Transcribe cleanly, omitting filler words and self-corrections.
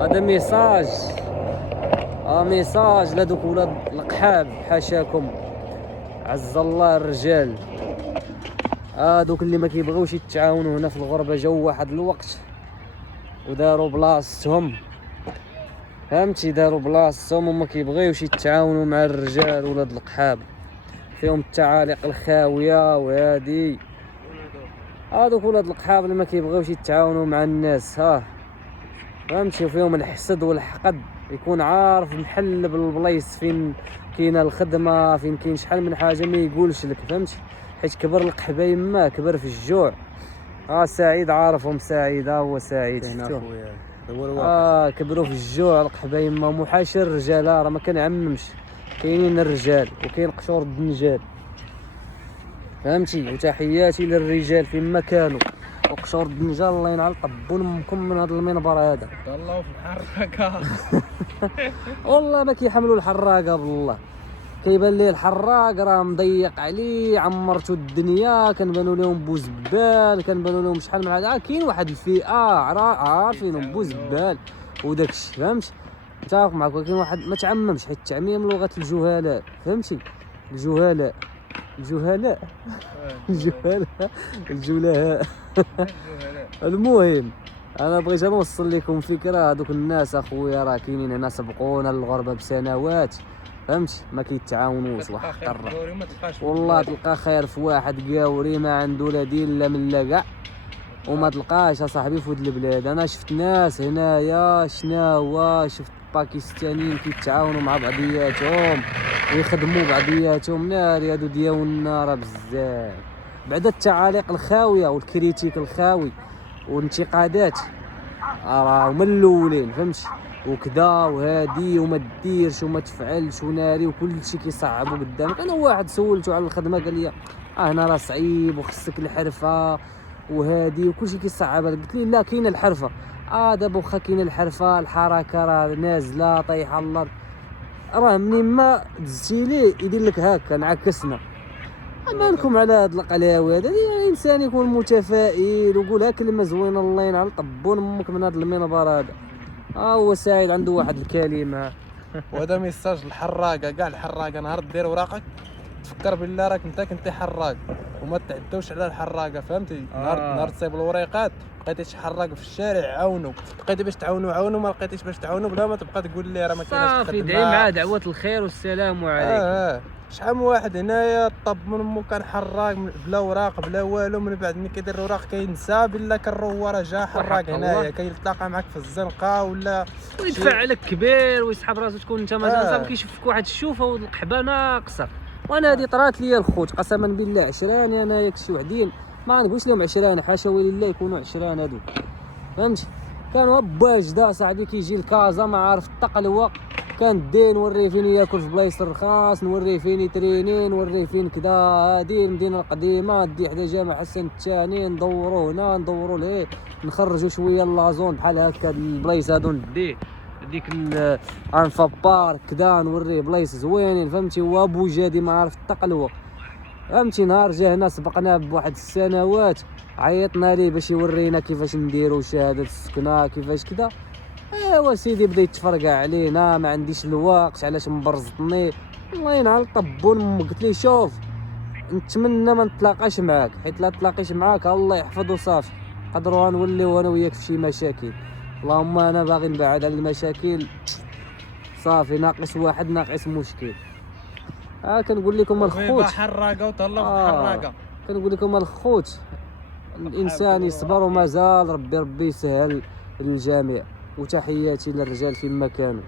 هذا ميساج ميساج لهادوك ولاد القحاب حاشاكم. عز الله الرجال هادوك اللي ما كيبغيوش يتعاونوا هنا في الغربه، جاو واحد الوقت وداروا بلاصتهم، فهمتي؟ داروا بلاصتهم وما كيبغيوش يتعاونوا مع الرجال ولاد القحاب، فيهم التعاليق الخاويه. وهادي هادوك ولاد القحاب اللي ما كيبغيوش يتعاونوا مع الناس، فهمتي؟ فيهم الحسد والحقد، يكون عارف محل بالبلايص فين كاينه الخدمه، فين كاين شحال من حاجه ما يقولش لك، فهمتي؟ حيت كبر القحبه يما كبر في الجوع. سعيد عارفهم، سعيد هو سعيد شفتوه. كبروا في الجوع القحبه يما. محاشر الرجال، راه ما كنعممش، كاينين الرجال وكاين قشور الدنجال، فهمتي؟ وتحياتي للرجال فيما كانوا، وقشور الدنجال الله ينعل طبون امكم من هذا المنبر هذا. الله في الحراقه والله ما كيحملوا الحراقه بالله، كيبان ليه الحراق راه مضيق عليه، عمرتو الدنيا، كنبانوا لهم بوزبال، كنبانوا لهم شحال من حاجه. كاين واحد الفئه عارفينهم بوزبال وداكشي، فهمت؟ متفق معك، ولكن واحد ما تعممش، حيت التعميم لغه الجهلاء، فهمتي؟ الجهلاء الجهلاء الجلهاء المهم انا بغيت نوصل لكم فكره. هذوك الناس اخويا راه كاينين هنا سبقونا للغربه بسنوات، فهمتي؟ ما كيتعاونوش واحد الطرة. والله تلقى خير في واحد قاوري ما عنده لا دين لا من لا كاع، وما تلقاش اصاحبي في ود البلاد. انا شفت ناس هنايا شناوا، شفت باكستانيين كيتعاونوا مع بعضياتهم ويخدموا بعضياتهم. ناري هادو ديالنا راه بزاف. بعد التعاليق الخاويه والكريتيك الخاوي والانتقادات راه هما الاولين، فهمتي؟ وكذا وهادي وما ديرش وما تفعلش وناري وكل شيء كيصعبوا قدامك. انا واحد سولته على الخدمه قال لي هنا راه صعيب وخصك الحرفه وهادي وكل شيء كيصعب. قلت لي لا، كاينه الحرفه. دابا واخا كاينه الحرفه، الحركه راه نازله طايحه على الارض، راه منين ما دزتي ليه يدير لك هكا انعكسنا. مالكم على هاد القلاوي هذا؟ الانسان يكون متفائل ويقولها كلمه زوينه الله ينعل طبون امك من هذا المنبر هذا. هو سعيد عنده واحد الكلمه وهذا ميساج الحراقه كاع. الحراقه نهار دير وراقك تفكر بالله راك انت كنتي حراق، وما تعدوش على الحراقه، فهمتي؟ نهار تصيب الوريقات لقيتي شي حراق في الشارع عاونو، لقيتي باش تعاونوا ما لقيتيش باش تعاونوا، بلا ما تبقى تقول لي راه ما كايناش خدمه. صافي دعي معاه دعوه الخير والسلام عليكم. شحال من واحد هنايا طب من مو كان حراق بلا وراق بلا والو، من بعد ملي كيدير وراق كينسى بالله كالرو راه جا حراق هنايا، كيلتقى معاك في الزنقه ولا ويدفع عليك كبير ويسحب راسو. تكون انت مثلا صافي كيشوفك واحد الشوفه والقحبه ناقصه. وانا هذه طرات لي الخوت قسما بالله عشراني انا ياك شي وحدين ما نقولش لهم عشراني، حاشا ولله يكونوا عشران هذوك، فهمتي؟ كانوا باجده صاحبي كيجي لكازا ما عارف التقلوه، كان دين نوريه فين ياكل في بلايص رخاص، نوريه فين يتريني، نوريه فين كذا. هادي المدينه القديمه دي حدا جامع حسن الثاني، ندوروا هنا ندوروا لهيه، نخرجوا شويه لازون بحال هكا البلايص هادو نديه ديك انفا بارك كذا، نوريه بلايص زوينين، فهمتي؟ وابو جادي ما عارف التقلوه، فهمتي؟ نهار جا هنا سبقنا بواحد السنوات عيطنا ليه باش يورينا كيفاش نديروا شهاده السكنه كيفاش كذا. ايوا سيدي بدا يتفرقع علينا، ما عنديش الوقت علاش مبرزطني الله ينعل طبون امك. قلت ليه شوف نتمنى ما نتلاقاش معاك، حيت لا تلاقيش معاك الله يحفظ وصافي قدروا نوليو انا وياك في شي مشاكل. اللهم انا باغي نبعد على المشاكل، صافي ناقص واحد ناقص مشكل. كنقول لكم الخوت حراقه وطلع في حراقه. كنقول لكم الخوت الانسان يصبر ومازال ربي يسهل للجميع. وتحياتي للرجال فيما كانوا.